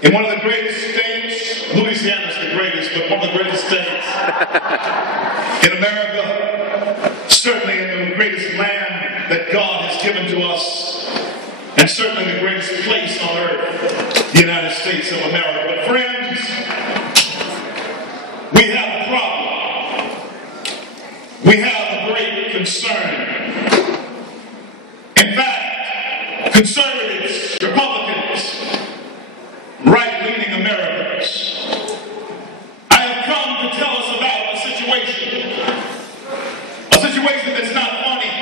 In one of the greatest states, Louisiana's the greatest, but one of the greatest states in America, certainly in the greatest land that God has given to us, and certainly the greatest place on earth, the United States of America. But friends, we have a problem. We have a great concern. In fact, conservatives, Republicans, right-leaning Americans, I have come to tell us about a situation that's not funny.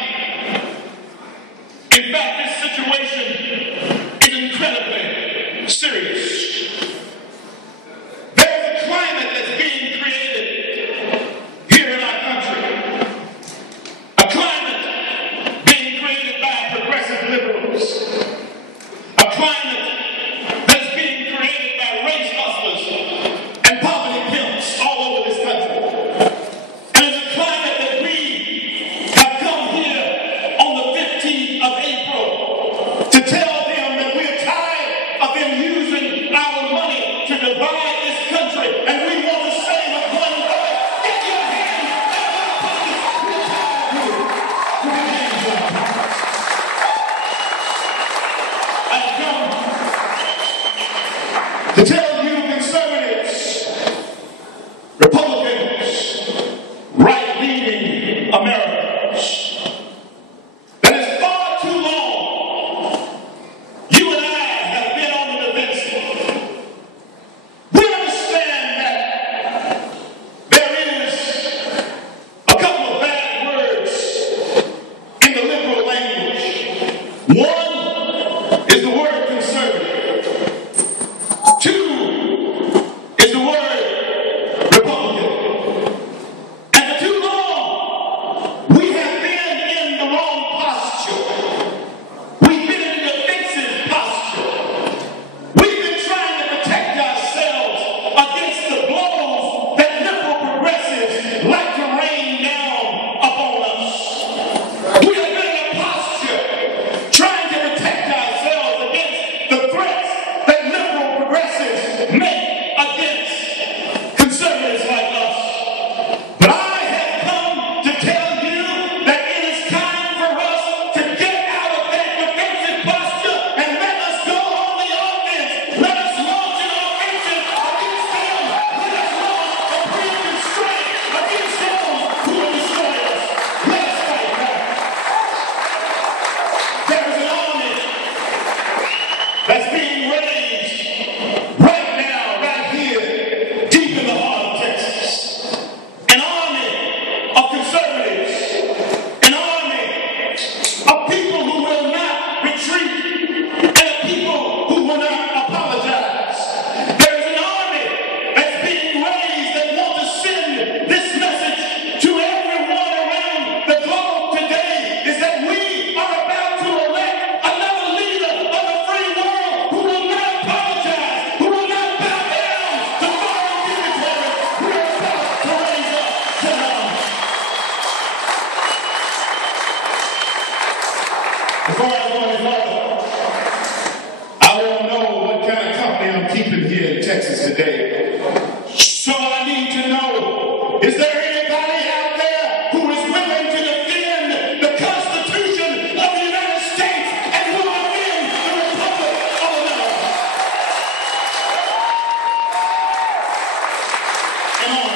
In fact, this situation is incredibly serious. There's a climate that's being created here in our country, a climate being created by progressive liberals, a climate to tell you conservatives, Republicans, right-leaning Americans, that is far too long you and I have been on the defensive. We understand that there is a couple of bad words in the liberal language. One is the word conservative. Is the word Republican. And for too long, we have been in the wrong posture. We've been in a defensive posture. We've been trying to protect ourselves against the blows that liberal progressives like to rain down upon us. We have been in a posture trying to protect ourselves against the threats that liberal progressives make against conservatives like us. But I have come to tell you that it is time for us to get out of that defensive posture and let us go on the offense. Let us launch an offensive against them. Let us launch a preemptive strike against those who will destroy us. Let us fight back. There is an army that's being raised right now, right here, deep in the heart of Texas. An army of conservatives, an army of people who will not retreat, and of people who will not apologize. There's an army that's being raised that wants to send this message to everyone around the globe today, is that we are about to elect another leader of the free world who will not apologize, who will not bow down to foreign dignitaries. We're about to raise up to them. Before I go any further, I want to know what kind of company I'm keeping here in Texas today. So I need to know, is there anybody out there who is willing to defend the Constitution of the United States and will defend the Republic of America? And on.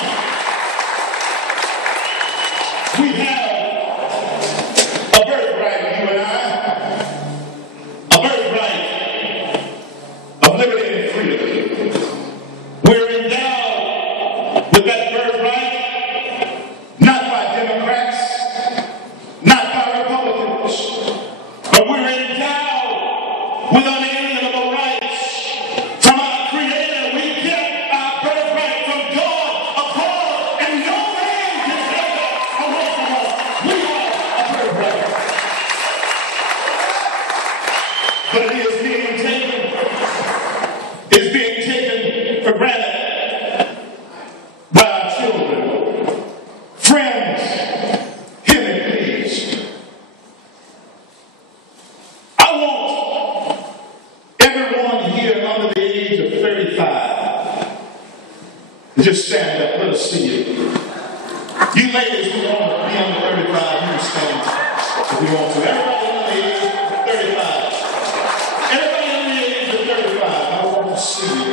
We have a birthright, you and I, a birthright of liberty and freedom. We're endowed with that birthright, not by Democrats, not by Republicans, but we're endowed with unalienable rights from our Creator. We get our birthright from God, a call, and no man can take that away from us. We have a birthright. But it is being taken for granted by our children. Friends, hear me please. I want Just stand up. Let us see you. You ladies who want to be under 35, you can stand if you want to. Everybody under the age of 35. Everybody under the age of 35, I want to see you.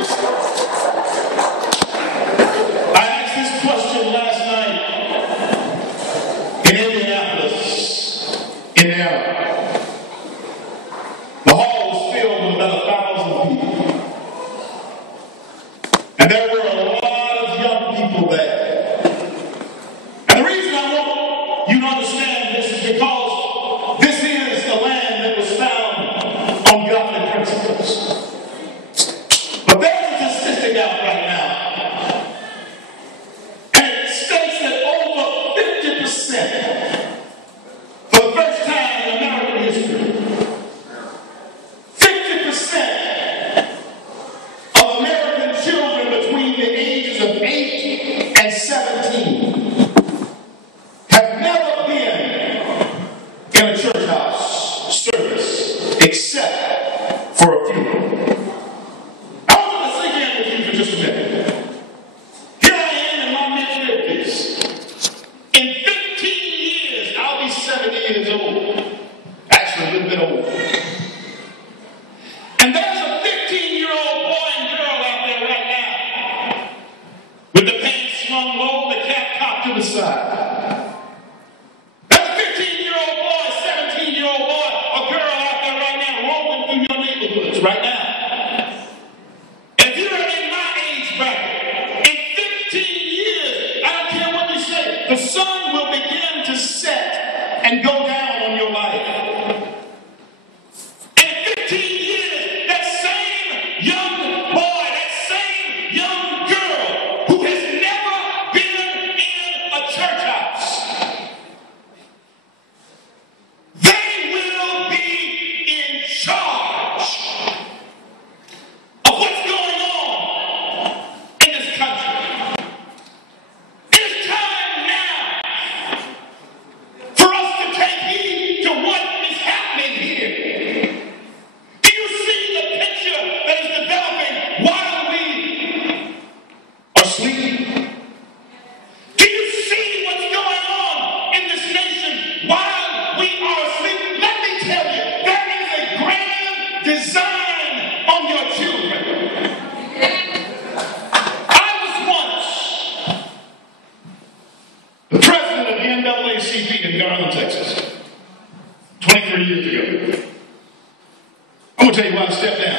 I asked this question last night in Indianapolis, Indiana. The hall was filled with about 1,000 people. And there were a lot of young people there. And the reason I want you to understand this is because this is the land that was found on godly principles. But there's a statistic out right now. And it states that over 50%, for the first time in American history, 50% of American children between the ages of 8 and 17 have never been in a church house service except for a funeral. I want to sink in with you for just a minute. Here I am in my mid-50s. In 15 years, I'll be 70 years old. Actually, a little bit older. And there's a 15-year-old boy and girl out there right now with the pants slung low, the cap cocked to the side. There's a 15-year-old boy, 17-year-old boy, or girl out there right now rolling through your neighborhoods right now. If you're in my age bracket, in 15 years, I don't care what you say, the sun will begin to set and go down on your life. In 15 years, that same young boy, that same young girl who has never been in a church house, they will be in charge of what's going on in this country. It's time now for us to take heed to what is happening here. Do you see the picture that is developing while we are sleeping? Do you see what's going on in this nation while we are asleep? Let me tell you, there is a grand design on your children. I was once the president of the NAACP in Garland, Texas, 23 years ago. I'm going to tell you why I stepped down.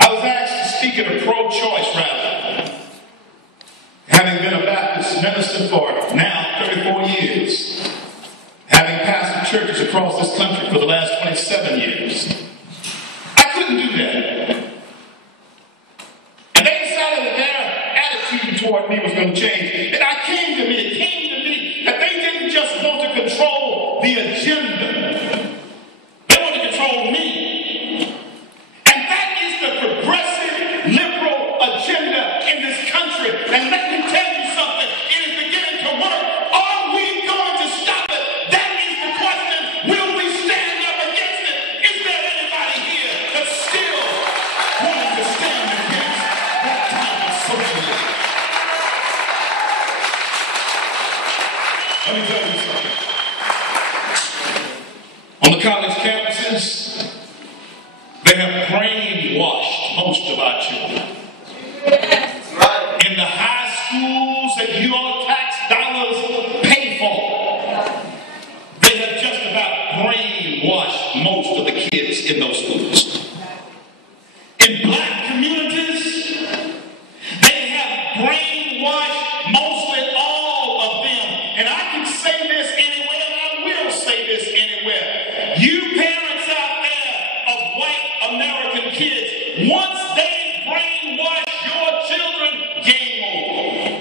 I was asked to speak at a pro-choice rally. Having been a Baptist minister for now 34 years, having pastored churches across this country for the last 27 years, I couldn't do that. And they decided that their attitude toward me was going to change. And it came to me that they didn't just want to control the agenda. They wanted to control me. And that is the progressive, liberal agenda in this country. And let me tell you something, it is beginning to work. Are we going to stop it? That is the question. Will we stand up against it? Is there anybody here that's still wanting to stand against that type of socialism? Let me tell you something. On the college campuses, they have brainwashed most of our children. In the high schools that your tax dollars pay for, they have just about brainwashed most of the kids in those schools. In black communities, they have brainwashed mostly all of them. And I can say this anywhere, and I will say this anywhere. You parents out there of white American kids, once they brainwash your children, game over.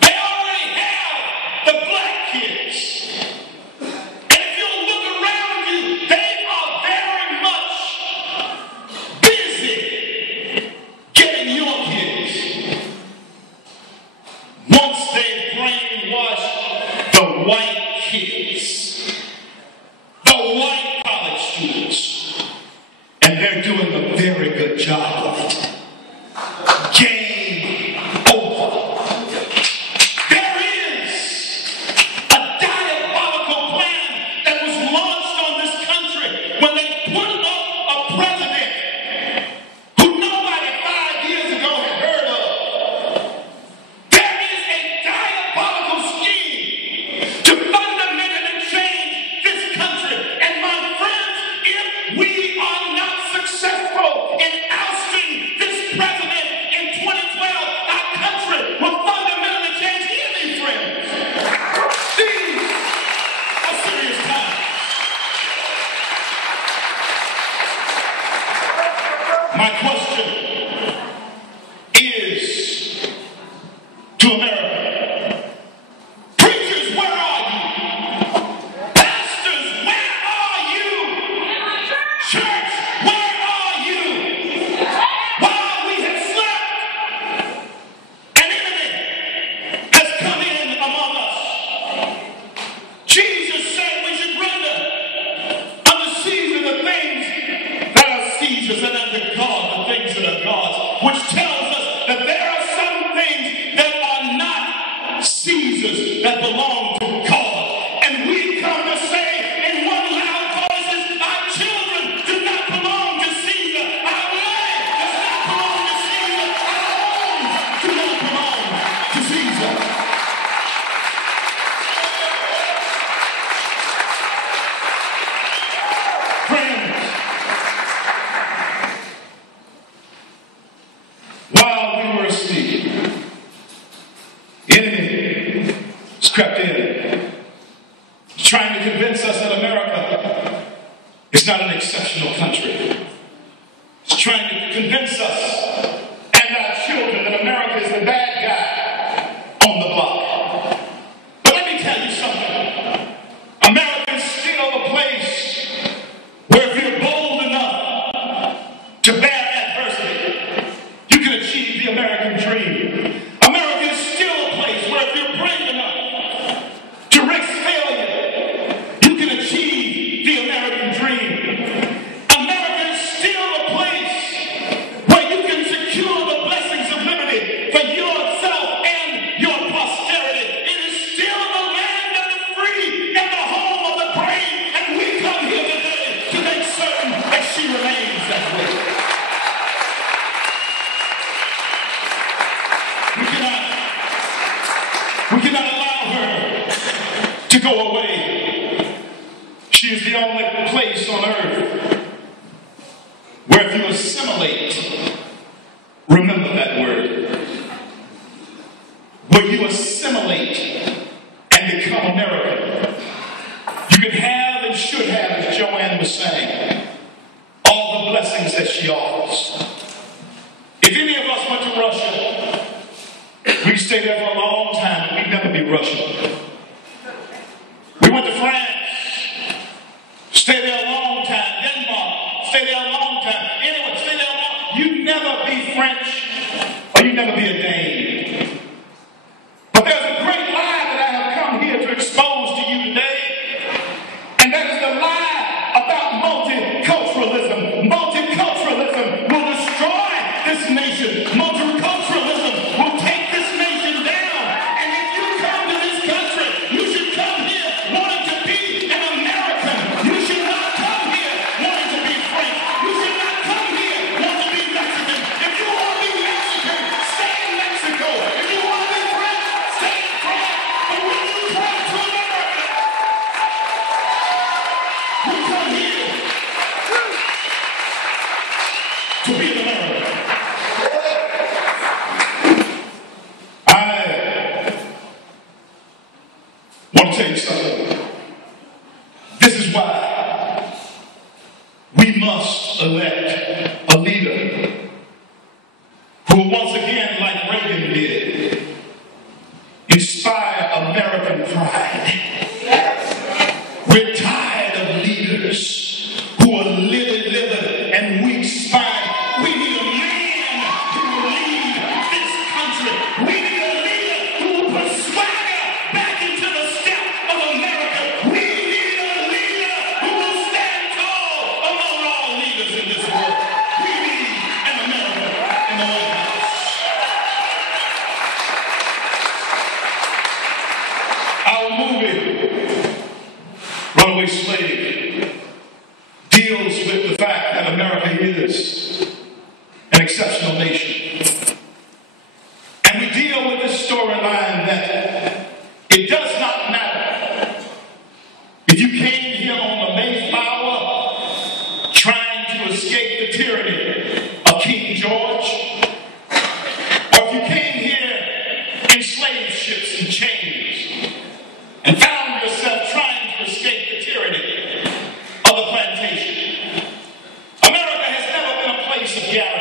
They already have the black kids. And if you'll look around you, they are very much busy getting your kids. Once they brainwash the white kids, the white college students, and they're doing a very good job of it. My question is to America. Preachers, where are you? Pastors, where are you? Church, where are you? While we have slept, an enemy has come in among us. Jesus said we should render unto Caesar the things that are Caesar's, and unto God the things that are God's, which tells us that there are some things that are not Caesar's that belong to God. And we come to say in one loud voice, our children do not belong to Caesar. Our land does not belong to Caesar. Our homes do not belong to Caesar. Friends, while we were asleep, the enemy has crept in, trying to convince us that America is not an exceptional country. It's trying to convince us and our children that America is the bad guy on the block. But let me tell you something. America is still a place where if you're bold enough to bear adversity, you can achieve the American dream. America is still a place where if you're brave enough to risk failure, you can achieve the American dream. America is still a place where you can secure the blessings of liberty for yourself and your posterity. It is still the land of the free and the home of the brave, and we come here today to make certain that she remains that way. We cannot allow her to go away. She is the only place on earth where if you assimilate, remember that word, where you assimilate and become American, you can have and should have, as Joanne was saying, all the blessings that she offers. If any of us went to Russia, we could stay there for a long time, but we'd never be Russian. We went to France, stay there a long time. Denmark, stay there a long time. Anyway, stay there a long time. You'd never be French, or you'd never be a Dane. But there's a great lie that I have come here to expose to you today, and that is the lie about multiculturalism. Multiculturalism will destroy this nation. Multiculturalism will take this nation down. And if you come to this country, you should come here wanting to be an American. You should not come here wanting to be French. You should not come here wanting to be Mexican. If you want to be Mexican, stay in Mexico. If you want to be French, stay in France. But when you come to America, you come here to be an American. I want to tell you something. This is why we must elect a leader who, once again, like Reagan did, inspire American pride. We're tired of leaders who are livid and weak-spined. We need a man who will lead this country. We need a leader who will put swagger back into the step of America. We need a leader who will stand tall among all leaders in this world. We need an America in the White House. Our movie, Runaway Slave, deals with the fact that America is an exceptional nation. And we deal with this storyline that it does not matter if you came here on the Mayflower trying to escape the tyranny of King George, or if you came here in slave ships and chains and found yourself trying to escape the tyranny of the plantation. America has never been a place of guarantee.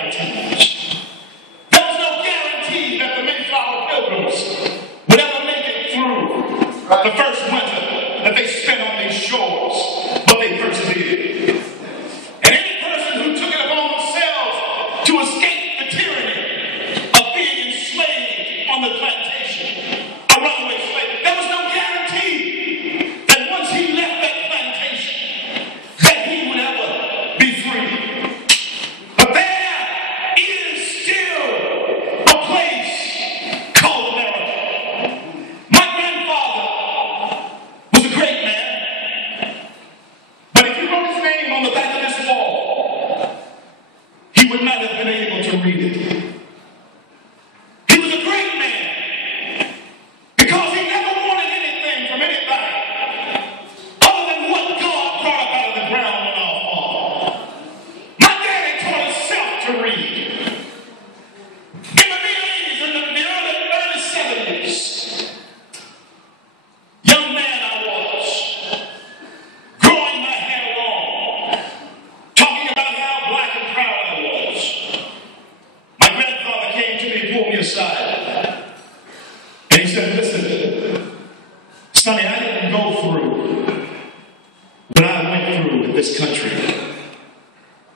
this country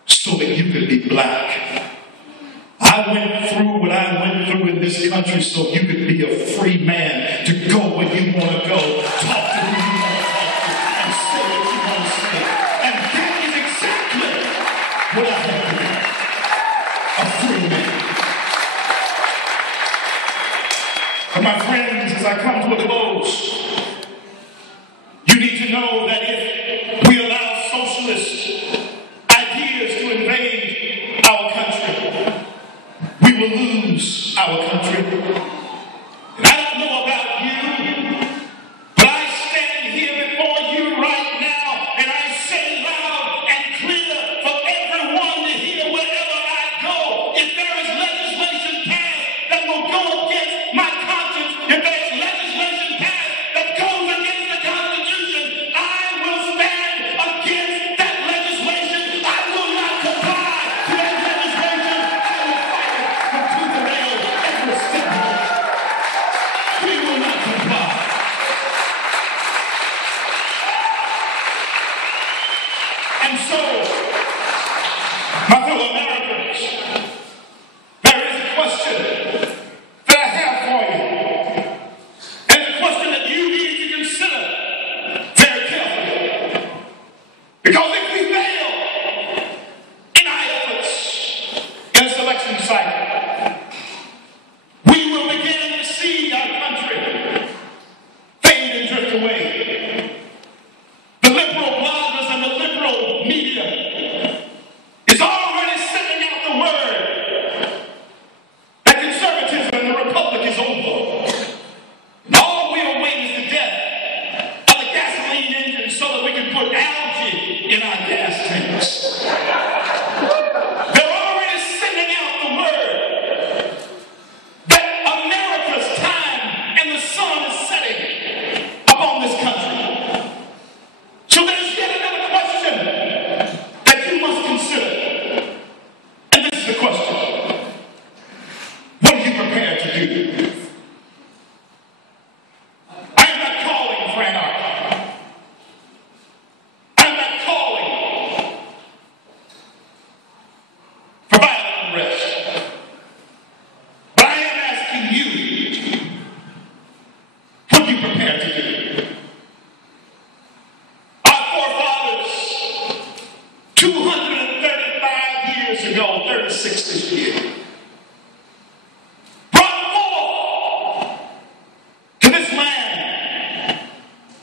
so that you could be black. I went through what I went through in this country so you could be a free man to go where you want to go, talk to who you want to talk to, and say what you want to say. And that is exactly what I have to be, a free man. And my friends, as I come to a close, you need to know that if we allow socialist ideas to invade our country, we will lose our country. And I don't know about you, but I stand here before you right now and I say loud and clear for everyone to hear wherever I go. If there is legislation passed that will go against my conscience, if there is legislation passed that goes against the Constitution, I will stand against that legislation. I will not comply to that legislation. I will fight it from tooth and nail every step of the way. We will not comply. And so, my fellow Americans, there is a question that I have for you. And it's a question that you need to consider very carefully. Because if we fail in our efforts in this election cycle, we will begin to see our country fade and drift away. The liberal bloggers and the liberal media is already sending out the word that conservatism and the republic is over. And all we await is the death of the gasoline engine so that we can put algae in our gas tanks. They're already sending out the word that America's time and the sun is setting upon this country. So there's yet another question that you must consider. And this is the question. What are you prepared to do? I am not calling for anarchy. I am not calling for violent unrest. But I am asking you, what are you prepared to do? Our forefathers, 235 years ago, 36 this year, brought forth to this land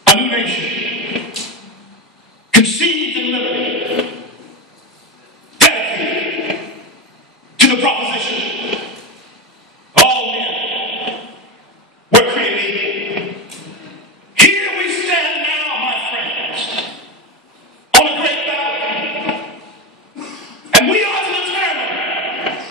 a new nation, conceived in liberty, dedicated to the proposition all men were created equal. Here we stand now, my friends, on a great battlefield. And we are to determine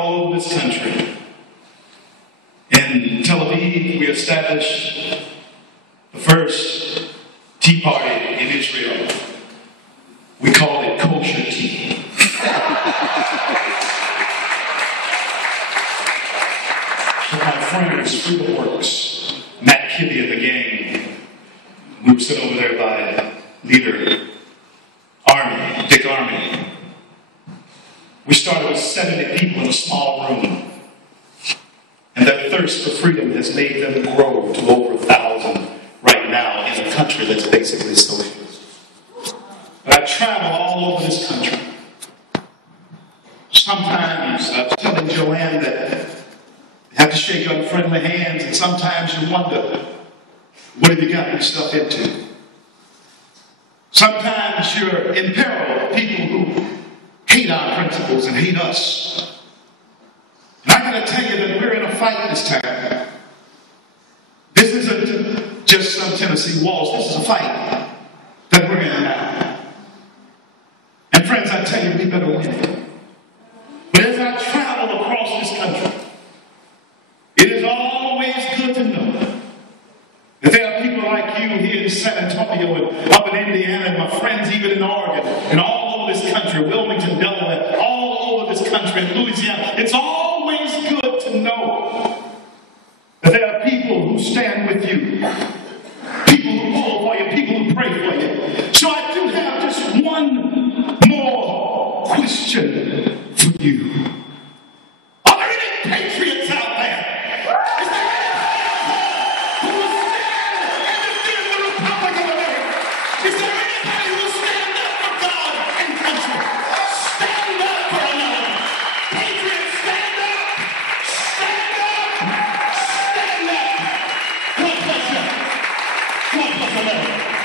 all over this country. In Tel Aviv, we established the first tea party in Israel. We called it kosher tea. With my friends, Freedom Works, Matt Kibbe and the gang, we were sitting over there by leader Dick Army. We started with 70 people in a small room. And their thirst for freedom has made them grow to over 1,000 right now in a country that's basically socialist. But I travel all over this country. Sometimes I was telling Joanne that you have to shake unfriendly hands, and sometimes you wonder, what have you gotten yourself into? Sometimes you're in peril of people who hate our principles and hate us. And I gotta tell you that we're in a fight this time. This isn't just some Tennessee waltz. This is a fight that we're in now. And friends, I tell you, we better win it. But as I travel across this country, it is always good to know that there are people like you here in San Antonio and up in Indiana, and my friends even in Oregon, and all over this country, Wilmington, Delaware, all over this country, in Louisiana. It's always good to know that there are people who stand with you, people who pull for you, people who pray for you. So I do have just one more question for you. Are there any patriots out there? Is there anybody who will stand and defend the Republic of America? Is there anybody who will stand up for God and country? Stand up for America. Patriots, stand up! Stand up! Stand up! God bless you. God bless America.